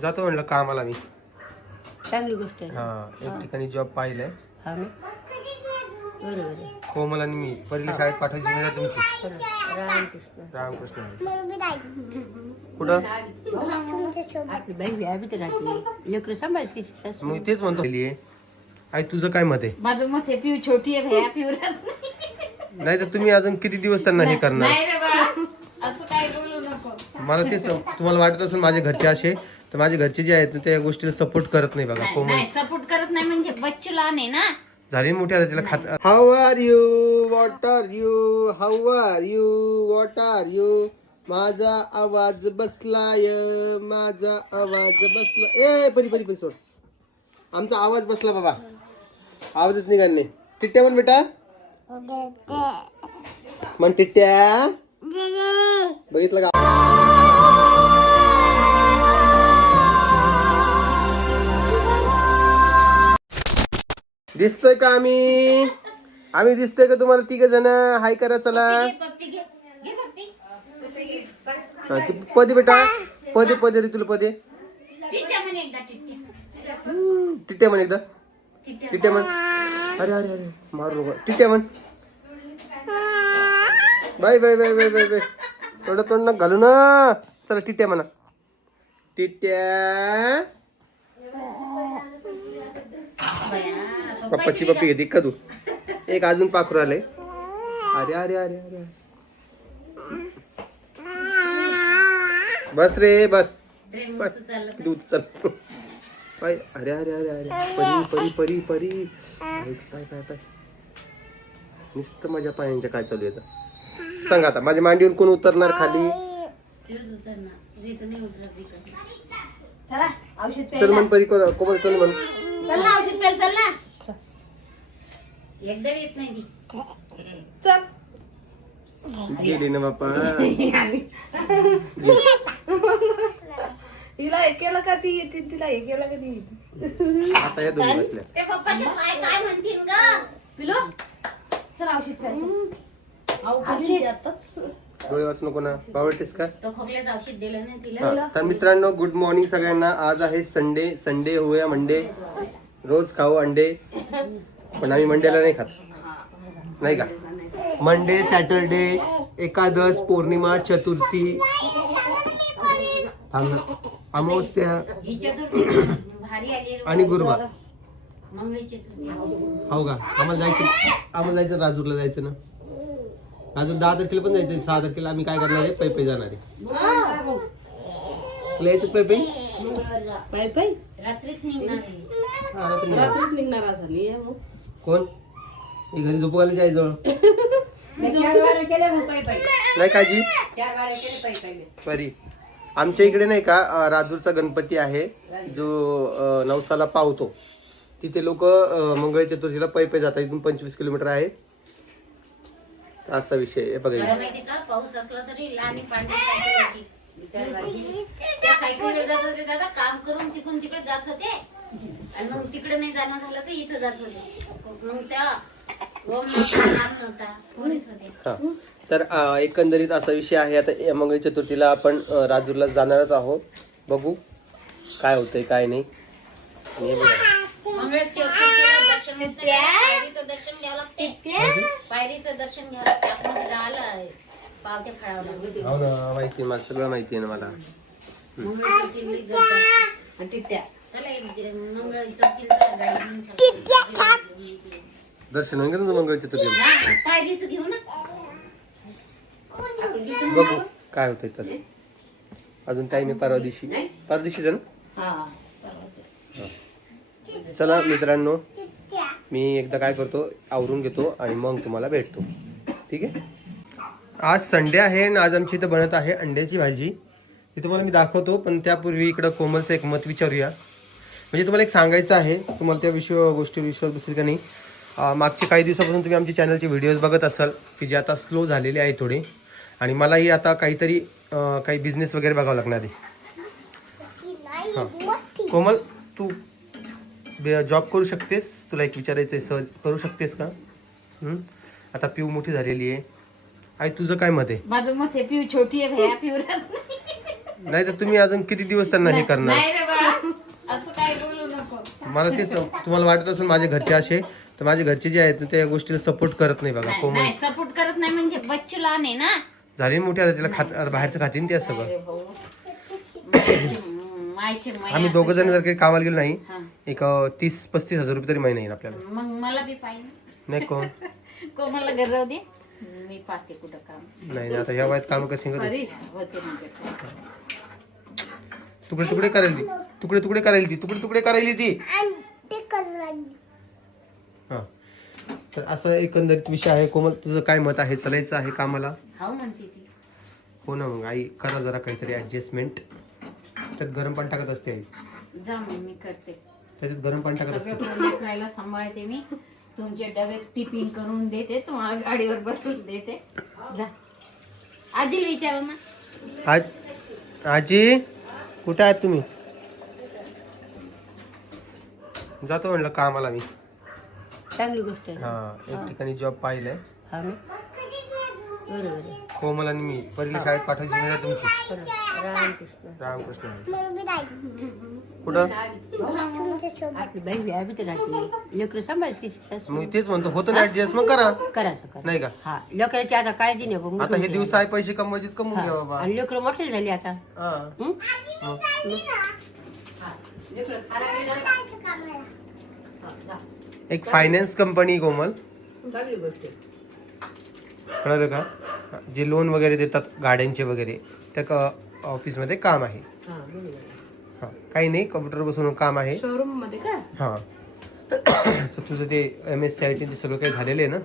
जातो म्हणलं कामाला मी. चांगली गोष्ट आहे. हा, एक ठिकाणी जॉब पाहिलाय. हा ना, बरोबर आहे. कोमल आणि मी पहिली शाळेत पाठवायची म्हणजे तुमची. रामकृष्ण. रामकृष्ण. कुठं? आपली बाई आम्ही तर राहते लेकरं सांभाळते सासू. मग तेच म्हणतो. आई तुझं काय मत आहे? माझं मत आहे पिऊ छोटी आहे भैया पिऊ नाही तर तुम्ही अजून किती दिवस त्यांना हे करणार? नाही रे बाळा, असं काय बोलू नको. मला तेच तुम्हाला वाटत असेल माझे घरचे असे, तर माझे घरचे जे आहेत ना, त्या गोष्टीला सपोर्ट करत नाही बघा. कोमल नाही सपोर्ट करत नाही म्हणजे बच्चू लहान आहे ना. झाली मोठी आता तिला खात. How are you, what are you, how are you, what are you. माझा आवाज बसलाय, माझा आवाज बसला. ए परी परी परी सोड. आमचा आवाज बसला बाबा, आवाजच निघाल नाही. टिट्ट्या म्हण बेटा, म्हण टिट्ट्या. बघितलं का? दिसतोय का आम्ही दिसतोय का तुम्हाला? तिघ जण हाय करा चला. पप्पी घे घे पप्पी. हा, ती पदे बेटा, पदे रे तुला पदे. टिट्ट्या म्हणे एकदा टिट्ट्या. टिट्ट्या म्हण एकदा. टिट्ट्या म्हण. अरे अरे अरे मारू नको. टिट्ट्या म्हण. Bye bye bye bye bye bye. तोंड घालू ना. चला टिट्ट्या म्हणा. टिट्ट्या. पप्पाची पप्पी घेते का तू? एक अजून पाखरू आलंय. अरे अरे अरे अरे. बस रे बस. तू चल. अरे अरे अरे अरे. परी परी परी परी. काय काय काय नुसतं माझ्या पायांच्या काय चालू आहे? सांग आता माझ्या मांडीवर कोण उतरणार खाली? चला औषध चल प्यायला. म्हण परी कोमल चल म्हण. चल ना औषध प्यायला चल ना. एकदम येत नाही ती. गेली ना बापा. हिला हे केलं का ती येते, तिला हे केलं का ती येते. आता या दोघी बसल्या. ते पप्पाचे पाय काय म्हणतील ग पिलो. चल औषध प्यायला. औषध डोळे वाचू नको ना. बावळतेस का? तो खोकल्याचं औषध दिलं ना तिला. हा, तर मित्रांनो गुड मॉर्निंग सगळ्यांना. आज आहे संडे. संडे होऊया मंडे. रोज खाऊ अंडे, पण आम्ही मंडेला नाही खात, नाही का? मंडे, सॅटरडे, एकादश, पौर्णिमा, चतुर्थी, अमावस्या ही चतुर्थी भारी आली रे. आणि गुरुवार. मंगळी चतुर्थी. हो का? आम्हाला जायचं राजूरला जायचं ना. राजूर 10 तारखेला पण जायचं. 6 तारखेला आम्ही काय करणार आहे? पै जाणार आहे. तुला यायचं पै पाय पाय रात्रीच निघणार आहे. रात्रीच निघणार झाली. कोण? मी घरी झोपवायला जायचं. 4 वारे केले मग पाय पाय. नाही काजी 4 वारे केले पाय पाय. परी आमच्या इकडे नाही का राजूरचा गणपती आहे जो नवसाला पावतो. तिथे लोक मंगळ चतुर्थीला पै जातात. इथून 25 किलोमीटर आहे. असा विषय आहे बघा. मला माहिती का पाऊस असला तरी लहान पांढरी सायकल होती. त्या सायकलीवर जात होते दादा, काम करून तिकडून तिकडे जात होते. आणि मग तिकडे नाही जाणं झालं तर इथं जात होते. मग त्या नव्हता पोरीच होते. हा, तर एकंदरीत असा विषय आहे. आता मंगळ चतुर्थीला आपण राजूरला जाणारच आहोत. बघू काय होतंय काय नाही. आणि हे बघा. मंगळ चतुर्थीला दर्शन घेतलं ना, पायरीचं दर्शन घ्यावं लागते. पायरीचं दर्शन घ्यावं लागते. आपण जायला पावते फाळावं लागते. हो ना, माहिती आहे मला, सगळं माहिती आहे ना मला. मंगळ चतुर्थीला आणि टिट्ट्या चला एक मंगळ चतुर्थीला गाडी घेऊन चालू. दर्शन होईल का तुझं मंगळ चतुर्थीला? पायरीचं घेऊ ना. बघू काय होतंय तर. अजून टाइम आहे. परवा दिवशी ना. हा. चला मित्रांनो, मी एकदा काय करतो, आवरून घेतो आणि मग तुम्हाला भेटतो. ठीक आहे. आज संडे आहे आणि आज आमची इथं बनत आहे अंड्याची भाजी. ती तुम्हाला मी दाखवतो, पण त्यापूर्वी इकडं कोमलचं एक मत विचारूया. म्हणजे तुम्हाला एक सांगायचं आहे, तुम्हाला त्या गोष्टी विश्वास बसेल का नाही. मागच्या काही दिवसापासून तुम्ही आमच्या चॅनलचे व्हिडिओज बघत असाल की जे आता स्लो झालेले आहे थोडे. आणि मलाही आता काहीतरी काही बिझनेस वगैरे बघावं लागणार आहे. हां कोमल, तू जॉब करू शकतेस? तुला एक विचारायचं आहे, सहज करू शकतेस का? आता पिऊ मोठी झालेली आहे. आई तुझं काय मत आहे? माझं मत आहे पिऊ छोटी आहे भैया पिऊ नाही तर तुम्ही अजून किती दिवस त्यांना हे करणार? नाही रे मला तेच तुम्हाला वाटत असेल माझे घरचे असे, तर माझे घरचे जे आहेत त्या गोष्टीला सपोर्ट करत नाही बघा. कोमल नाही सपोर्ट करत नाही म्हणजे बच्चू लहान आहे ना. झाली मोठी आता, तिला आता बाहेरचं खातीन ते सगळं. अरे भाऊ. मायचे आम्ही दोघं जण जर काही कामाला गेलो नाही, हा. एक 30-35 हजार रुपये तरी महिना येईल आपल्याला. मग मला बी पाहिजे. नाही कोण कोमलला घर राहू दे, मी पाहते कुठं काम. नाही आता ह्या वयात काम करशील का तू? होते माझ्याकडे. तुकडे तुकडे करायला ती, तुकडे तुकडे करायला ती, तुकडे तुकडे करायला ती. हा, तर असं एकंदरीत विषय आहे. कोमल तुझं काय मत आहे? चालायचं आहे कामाला? हाव म्हणते ती. हो ना, मग आई करा जरा काहीतरी ऍडजस्टमेंट. त्यात गरम पाणी टाकत असते आई, जा मग मी करते. त्याच्यात गरम पाणी टाकत सगळं असते. पूर्ण करायला सांभाळते मी. तुमचे डबे टिफिन करून देते, तुम्हाला गाडीवर बसून देते. जा आजीला विचारा ना. आज आजी कुठे आहात तुम्ही? जातो म्हणलं कामाला मी. चांगली गोष्ट आहे. हा, एक ठिकाणी जॉब पाहिलंय. हा ना, बरोबर आहे. कोमल आणि मी पहिली शाळेत पाठवायची वेळ आहे तुमची. रामकृष्ण. रामकृष्ण. कुठं? आपली बाई व्यायामी तर राहते, लेकरं सांभाळते सासू. मग तेच म्हणतो, होतं ना ऍडजस्ट, मग करा. करायचं नाही का? हा, लेकराची आता काळजी नाही बघ. आता हे दिवस आहे, पैसे कमवायचे कमवून घ्या बाबा. आणि लेकरं मोठे झाली आता. हा. हं? मग एक फायनान्स कंपनी कोमल, चांगली गोष्ट आहे. कळलं का? जे लोन वगैरे देतात गाड्यांचे वगैरे, त्या ऑफिसमध्ये काम आहे. हा, बरोबर आहे. हा, काही नाही, कम्प्युटर बसून काम आहे. शोरूम मध्ये का? हा. तर तुझं ते MSCIT सगळं काही झालेलं आहे ना.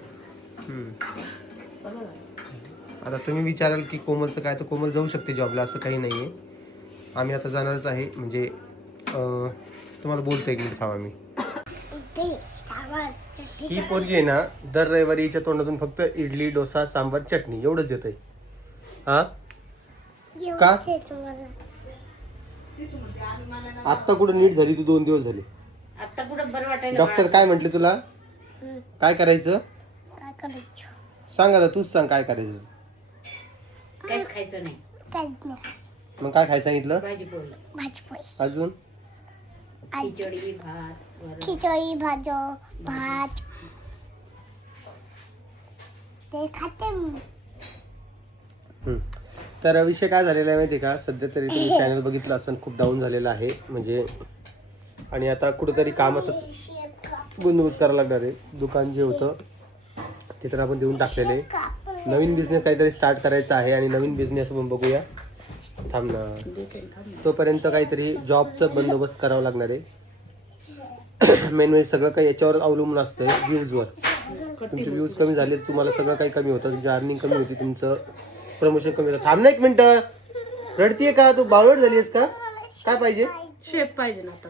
आता तुम्ही विचाराल की कोमलचं काय, तर कोमल जाऊ शकते जॉबला, असं काही नाही आहे. आम्ही आता जाणारच आहे. म्हणजे तुम्हाला बोलतो एक मिनिट थांबा. मी ही पोरगी आहे ना, दर रविवारी हिच्या तोंडातून फक्त इडली, डोसा, सांबार, चटणी एवढंच येत आहे. हा का? आत्ता कुठं नीट झाली तू? 2 दिवस झाले. आता कुठं बरं वाटायला. डॉक्टर काय म्हटले तुला? काय करायचं सांग, आता तूच सांग काय करायचं. काहीच खायचं नाही. मग काय खायला सांगितलं? भाजी पोळी, अजून खिचडी, भात, वरण. खिचडी भात ते खाते मी. तर विषय काय झालेला आहे माहिती आहे का? सध्या तरी तुम्ही चॅनल बघितलं असं खूप डाऊन झालेला आहे म्हणजे. आणि आता कुठंतरी कामाचाच बंदोबस्त करायला लागणार आहे. दुकान जे होतं ते तर आपण देऊन टाकलेलं आहे. नवीन बिझनेस काहीतरी स्टार्ट करायचा आहे आणि नवीन बिझनेस आपण बघूया. थांब ना, तोपर्यंत काहीतरी जॉबचं बंदोबस्त करावा लागणार आहे. मेन म्हणजे सगळं काही याच्यावर अवलंबून असतं व्ह्यूजवर. तुमचे व्ह्यूज कमी झाले तर तुम्हाला सगळं काही कमी होतं. तुमची अर्निंग कमी होती, तुमचं प्रमोशन कमी होतं. थांब ना एक मिनिटं, रडतीये का तू? बावळट झाली आहेस का? काय पाहिजे? शेप पाहिजे ना आता.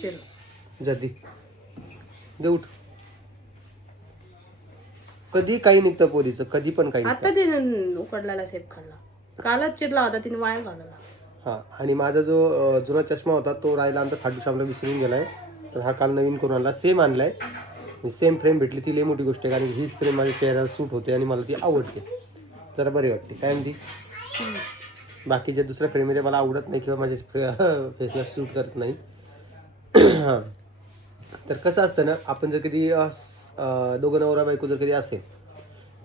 शेप जल्दी दे, उठ. कधी काही निघतं पोरीचं, कधी पण काही आता निघतं. तिने उकडलेला शेप खाल्ला, कालच चिरला होता तिने, वाया घालवला. हा, आणि माझा जो जुना चष्मा होता तो राहिला आमचा खाटू श्यामला विसरून गेलाय. तर हा काल नवीन करून आणला, सेम आणलाय. सेम फ्रेम भेटली ती लई मोठी गोष्ट आहे, कारण हीच फ्रेम माझ्या चेहऱ्याला सूट होते आणि मला ती आवडते, जरा बरी वाटते. काय म्हणते? बाकीच्या दुसऱ्या फ्रेममध्ये मला आवडत नाही किंवा माझ्या फेसला सूट करत नाही. हां, तर कसं असतं ना, आपण जर कधी दोघं नवरा बायको जर कधी असेल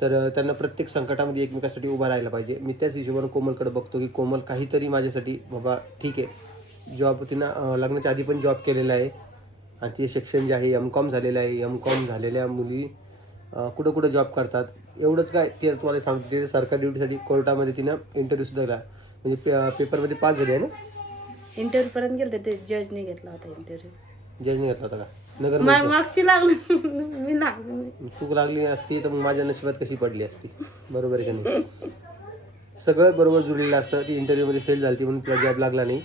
तर त्यांना प्रत्येक संकटामध्ये एकमेकासाठी उभा राहायला पाहिजे. मी त्याच हिशोबाने कोमलकडे बघतो की कोमल काहीतरी माझ्यासाठी, बाबा ठीक आहे, जॉब तिनं लग्नाच्या आधी पण जॉब केलेला आहे आणि तिचे शिक्षण जे आहे MCOM झालेलं आहे. MCOM झालेल्या मुली कुठं कुठं जॉब करतात. एवढंच काय ते तुम्हाला सांगतो, ते सरकारी ड्युटीसाठी कोर्टामध्ये तिनं इंटरव्ह्यूसुद्धा दिला, म्हणजे पेपरमध्ये पास झाली आहे ना. इंटरव्ह्यू पर्यंत गेले ते जज नाही घेतला होता इंटरव्ह्यू. जज नाही घेतला होता का? नगर मागची लागली मी लागली. तू लागली असती तर मग माझ्या नशिबात कशी पडली असती? बरोबर आहे का नाही? सगळं बरोबर जुळलेलं असतं. ती इंटरव्ह्यूमध्ये फेल झाली म्हणून तिला जॉब लागला नाही.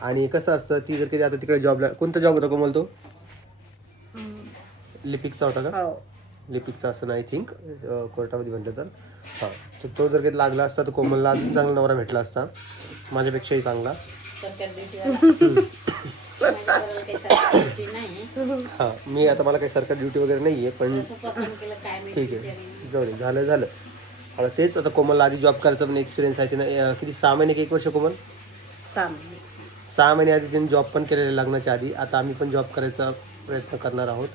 आणि कसं असतं, ती जर कधी आता तिकडे जॉबला, कोणता जॉब होता कोमल तो? लिपिकचा होता का? हो, लिपिकचा असं ना, आय थिंक कोर्टामध्ये म्हणलं तर. हां, तर तो जर कधी लागला असता तर कोमलला अजून चांगला नवरा भेटला असता, माझ्यापेक्षाही चांगला. हां, मी आता मला काही सरकारी ड्युटी वगैरे नाही आहे, पण ठीक आहे, जाऊ दे, झालं. आता तेच, आता कोमलला आधी जॉब करायचा पण एक्सपिरियन्स आहे. तिनं किती 6 महिने की 1 वर्ष कोमल? 6 महिने. 6 महिने आधी त्यांनी जॉब पण केलेला लग्नाच्या आधी. आता आम्ही पण जॉब करायचा प्रयत्न करणार आहोत.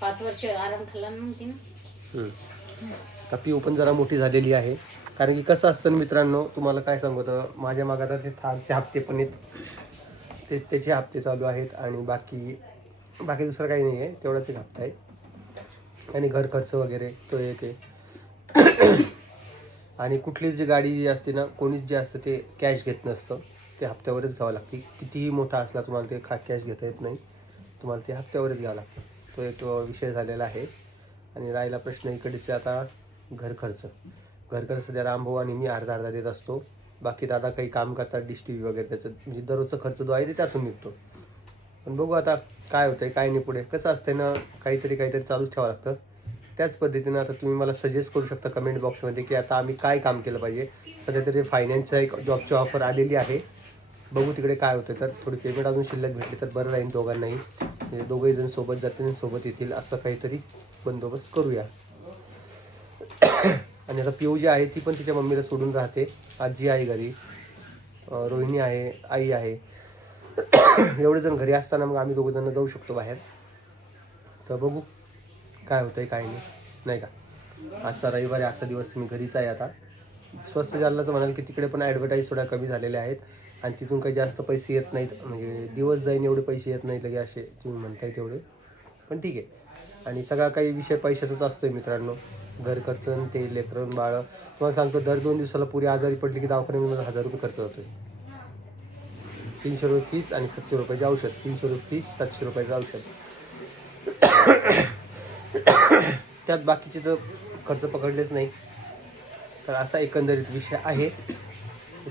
5 वर्ष आराम खाल्ला मग तिने. आता पिऊ पण जरा मोठी झालेली आहे. कारण की कसं असतं ना मित्रांनो, तुम्हाला काय सांगतो, माझ्या मागे आता ते थारचे हप्ते पण आहेत, त्याचे हप्ते चालू आहेत आणि बाकी दुसरं काही नाही आहे, तेवढाच एक हप्ता आहे आणि घर खर्च वगैरे तो एक आहे. आणि कुठलीच जी गाडी जी असते ना, कोणीच जे असतं ते कॅश घेत नसतं, ते हप्त्यावरच घ्यावं लागते. कितीही मोठा असला तुम्हाला ते कॅश घेता येत नाही, तुम्हाला ते हप्त्यावरच घ्यावं लागतं. तो एक विषय झालेला आहे. आणि राहिला प्रश्न इकडचे आता घर खर्च सध्या रामभाऊ आणि मी अर्धा देत असतो. बाकी दादा काही काम करतात डिश टी व्ही वगैरे, त्याचं म्हणजे दररोजचा खर्च जो आहे ते त्यातून निघतो. पण बघू आता काय होतंय काय नाही पुढे. कसं असतंय ना, काहीतरी चालूच ठेवावं लागतं. त्याच पद्धतीनं आता तुम्ही मला सजेस्ट करू शकता कमेंट बॉक्समध्ये की आता आम्ही काय काम केलं पाहिजे. सध्या तरी फायनान्सचा एक जॉबची ऑफर आलेली आहे, बघू तिकडे काय होतं. तर थोडी पेमेंट अजून शिल्लक भेटली तर बरं राहील दोघांनाही, म्हणजे दोघंही जण सोबत जातील आणि सोबत येतील, असं काहीतरी बंदोबस्त करूया. आणि आता पिऊ जी आहे ती पण तिच्या मम्मीला सोडून राहते. आजी आहे घरी, रोहिणी आहे, आई आहे. एवढे जण घरी असताना मग आम्ही दोघं जण जाऊ शकतो बाहेर. तर बघू काय होतंय काय नाही का. आजचा रविवार आहे, आजचा दिवस मी घरीच आहे. आता स्वस्त जालनाचं म्हणाल की तिकडे पण ॲडव्हर्टाईज थोड्या कमी झालेल्या आहेत आणि तिथून काही जास्त पैसे येत नाहीत, म्हणजे दिवस जाईन एवढे पैसे येत नाहीत लगे असे तुम्ही म्हणताय तेवढे, पण ठीक आहे. आणि सगळा काही विषय पैशाचाच असतोय मित्रांनो. घर खर्च ते लेकरं बाळ, तुम्हाला सांगतो दर 2 दिवसाला पुरी आजारी पडली की दवाखान्यामध्ये 1000 रुपये खर्च होतोय. 300 रुपये फीस आणि 700 रुपयाचे औषध. 300 रुपये फीस, 700 रुपयाचं औषध. त्यात बाकीचे तर खर्च पकडलेच नाही. तर असा एकंदरीत विषय आहे.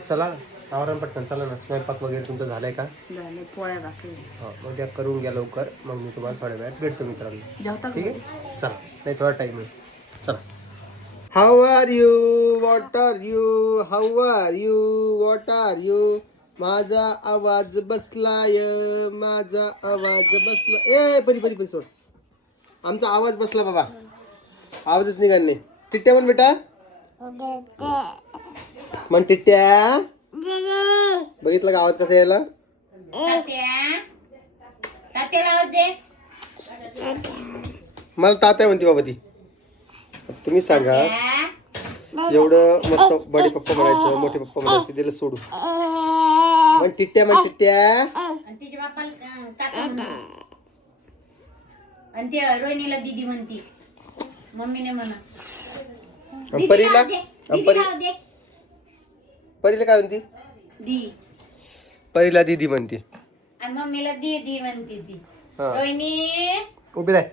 चला आवरण पटकन, चला ना. स्वयंपाक वगैरे तुमचं झालंय का? पोळ्या बाकी. हो, मग त्या करून घ्या लवकर, मग मी तुम्हाला थोड्या वेळात भेटतो मित्रांनो. ठीक आहे, चला. नाही थोडा टाईम आहे, चला. How are you, what are you, how are you, what are you. माझा आवाज बसलाय, माझा आवाज बसला. ए परी सोड, आमचा आवाज बसला बाबा, आवाजच निघाल नाही. टिट्ट्या म्हण बेटा, म्हण टिट्ट्या. बघितलं का आवाज कसा यायला? मला तात्या म्हणते बाबा ती. तुम्ही सांगा, एवढं मस्त बडे पप्पा म्हणायचं, मोठे पप्पा म्हणायचं, दिलं सोडून. म्हण टिट्ट्या, म्हण टिट्ट्या. तिच्या बाप्पाला काका म्हणते आणि ते रोहिणीला दीदी म्हणते, मम्मीने म्हणा. परीला काय म्हणते? दी. परीला दीदी म्हणते आणि मम्मीला दीदी म्हणते ती. हा. रोहिणी उभी राह.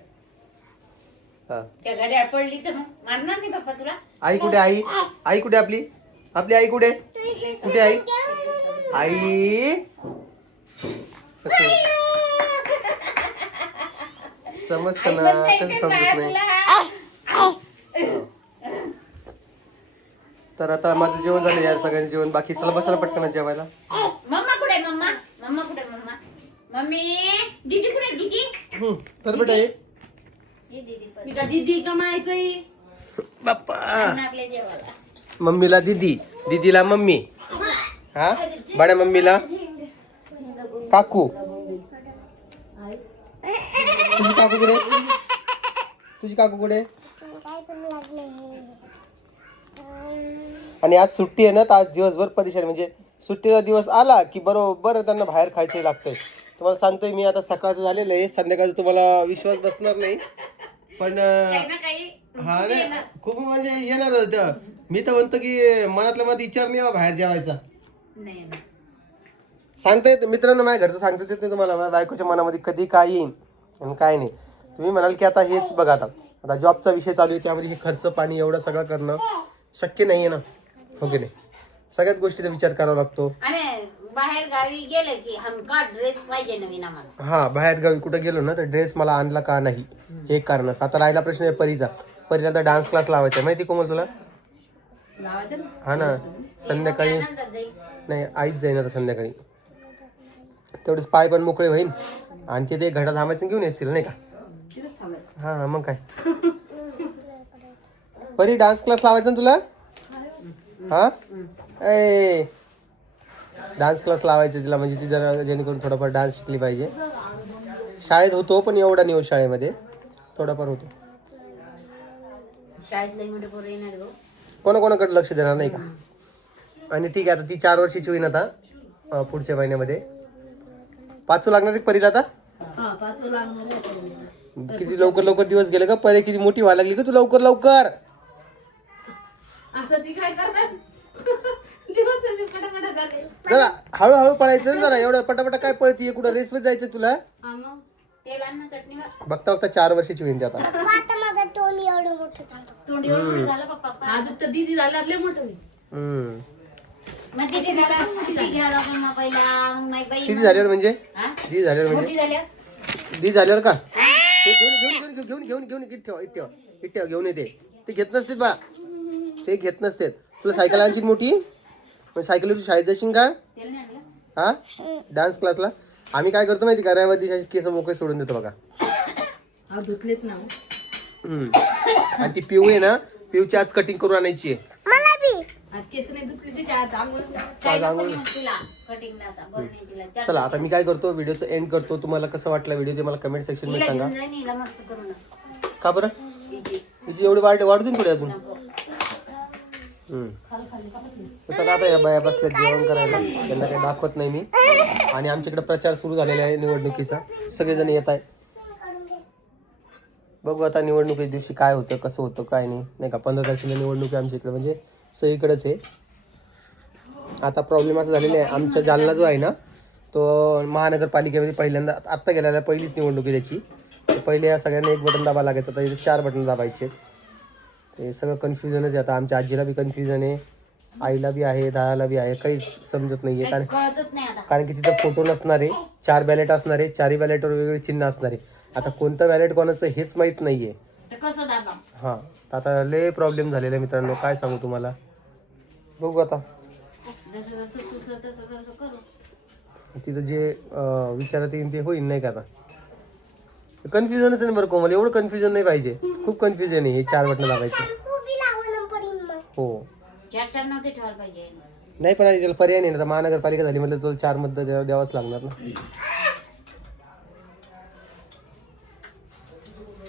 हा, त्या घड्याळ पडली तर मग मारणार नाही बाप्पा तुला. आई कुठे? आई कुठे? आपली आई कुठे? कुठे आई? आई समजत ना, कसं समजत नाही. तर आता माझं जेवण झालं यार, सगळ्यांचं जेवण बाकी. चला बसायला पटकन जेवायला. मम्मा कुठे? मम्मा कुठे? मम्मी दीदी कुठे? दीदी तर बेटा ये मी का दीदी का माहिती बाप्पा. आपल्या जेवायला. मम्मीला दीदीला मम्मी, हा बड्या मम्मीला काकू. तुझी काकू कुठे? आणि आज सुट्टी आहे ना, तर आज दिवसभर परेशान. म्हणजे सुट्टीचा दिवस आला की बरोबर त्यांना बाहेर खायचं लागतंय. तुम्हाला सांगतोय मी, आता सकाळचं झालेलं आहे, संध्याकाळचं तुम्हाला विश्वास बसणार नाही, पण हा ना खूप म्हणजे येणार होतं. मी तर म्हणतो की मनातल्या मनात विचार नाही बाहेर जेवायचा. सांगता येत मित्रांनो, माझ्या घरचं सांगताच येत नाही तुम्हाला. माझ्या बायकोच्या मनामध्ये कधी काय येईन आणि काय नाही. तुम्ही म्हणाल की आता हेच बघा, आता जॉबचा विषय चालू आहे, त्यामध्ये हे खर्च पाणी एवढं सगळं करणं शक्य नाही आहे ना, हो की नाही. सगळ्याच गोष्टीचा विचार करावा लागतो. आणि बाहेर गावी गेलं की हमका ड्रेस पाहिजे नवीन आम्हाला. हा, बाहेर गावी कुठं गेलो ना तर ड्रेस मला आणला का नाही हे कारण. आता राहिला प्रश्न आहे परीचा. परीला तर डान्स क्लास लावायचा, माहिती कोमल तुला? हा ना, संध्याकाळी नाही, आईच जाईन आता संध्याकाळी. तेवढेच पाय पण मोकळे होईल आणि ते घडा थांबायचं घेऊन येतील नाही का. हा मग काय. परी डान्स क्लास लावायचा ना तुला? हा ए डान्स क्लास लावायचा तिला, म्हणजे ती जरा जेणेकरून थोडाफार डान्स शिकली पाहिजे. शाळेत होतो पण एवढा नाही होत, शाळेमध्ये थोडाफार होतो. शाळेत लई मोठे पोरं येणार गो. कोणाकोणाकडे लक्ष देणार नाही का. आणि ठीक आहे, आता ती 4 वर्षाची होईन आता पुढच्या महिन्यामध्ये. 5 लागणार आहे परीला आता. किती लवकर लवकर दिवस गेले का, परी किती मोठी व्हायला लागली का तू लवकर लवकर. आता ती काय करणार दिवस त्याचे पटापटा झाले. जरा हळूहळू पळायचं ना, जरा एवढं पटापटा काय पळतीये, कुठं रेस मध्ये जायचं तुला. हा मग तेल आण ना चटणीवर. बघता बघता 4 वर्षाची होईन ती आता. आता माझं तोंड एवढं मोठं झालं. तोंड एवढं मोठं झालं का पप्पा. अजून तर दीदी झाल्यावर लय मोठं होईल. हम्म. मग तिथे झाला मोठी घ्यायला पण मग पहिला मग नाही बाई. किती झाल्यावर म्हणजे हा? दी झाल्यावर म्हणजे मोठी झाल्या. दी झाल्यावर का ते घेऊन ठेव घेऊन येते. ते घेत नसते बा, ते घेत नसते. तुला सायकल आणशील मोठी, मग सायकलवर शाळेत जाशील का. तेल नाही आणलं. हा डान्स क्लासला आम्ही काय करतो माहिती का, रविवारी केस मोकळे सोडून देतो बघा. हा धुतलेत ना. आणि ती पिऊ आहे ना, पिऊची आज कटिंग करून आणायची आहे. मला बी आज केस नाही धुतले ते आज आंघोळ काय नको येऊ तिला कटिंगला आता. बरं नाही तिला. चला आता मी काय करतो, व्हिडिओचं एंड करतो. तुम्हाला कसं वाटलं व्हिडिओ ते मला कमेंट सेक्शन मध्ये तिला सांगा. घेऊन जाईन हिला मस्त करून. का बरं तिची तिची एवढी वाढू देईन थोडी अजून. नको. तर चला आता या बाया बसल्यात जेवण करायला, त्यांना काही दाखवत नाही मी. आणि आमच्याकडे प्रचार सुरू झालेला आहे निवडणुकीचा, सगळेजण येत आहे. बघू आता निवडणुकीच्या दिवशी काय होतं, कसं होतं काय नाही का. 15 तारखेला निवडणूक आहे आमच्या इकडे, म्हणजे सगळीकडेच आहे. आता प्रॉब्लेम असं झालेला आहे, आमच्या जालना जो आहे ना, तो महानगरपालिकेमध्ये पहिल्यांदा आत्ता गेलेला पहिलीच निवडणूक आहे त्याची. तर पहिले या सगळ्यांना एक बटन दाबा लागायचं, तर इथे 4 बटन दाबायचे. ते सगळं कन्फ्युजनच आहे आता. आमच्या आजीला बी कन्फ्युजन आहे, आईला बी आहे, दादाला बी आहे, काहीच समजत नाही आहे. कळतच नाही आता. कारण की तिथं फोटो नसणार आहे, 4 बॅलेट असणार आहे, 4ही बॅलेटवर वेगवेगळे चिन्ह असणार आहे. आता कोणतं बॅलेट कोणाचं हेच माहीत नाही आहे. तर कसं दाबा. हां आता लय प्रॉब्लेम झालेला आहे मित्रांनो, काय सांगू तुम्हाला. बघू आता जसं जसं सुचलं तसं तसं करू. तिथं जे विचारात येईल ते होईल नाही का. आता कन्फ्युजनच आहे बरं कोमल, एवढं कन्फ्युजन नाही पाहिजे. खूप कन्फ्युजन आहे हे 4 बटन लावायचे. खूप लावणं पडेल मग. हो 4 नव्हते ठेवायला पाहिजे. नाही पण आता त्याला पर्याय नाही ना, महानगरपालिका झाली म्हणजे तुला 4 मत द्यावंच लागणार ना.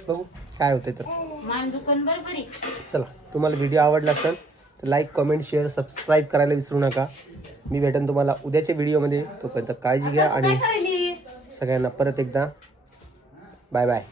बघू काय होतंय तर. मान दुकान बरोबर. चला तुम्हाला व्हिडिओ आवडला असेल तर लाईक कमेंट शेअर सबस्क्राईब करायला विसरू नका. मी भेटेन तुम्हाला उद्याच्या व्हिडिओमध्ये. तोपर्यंत काळजी घ्या आणि करायली सगळ्यांना परत एकदा बाय बाय.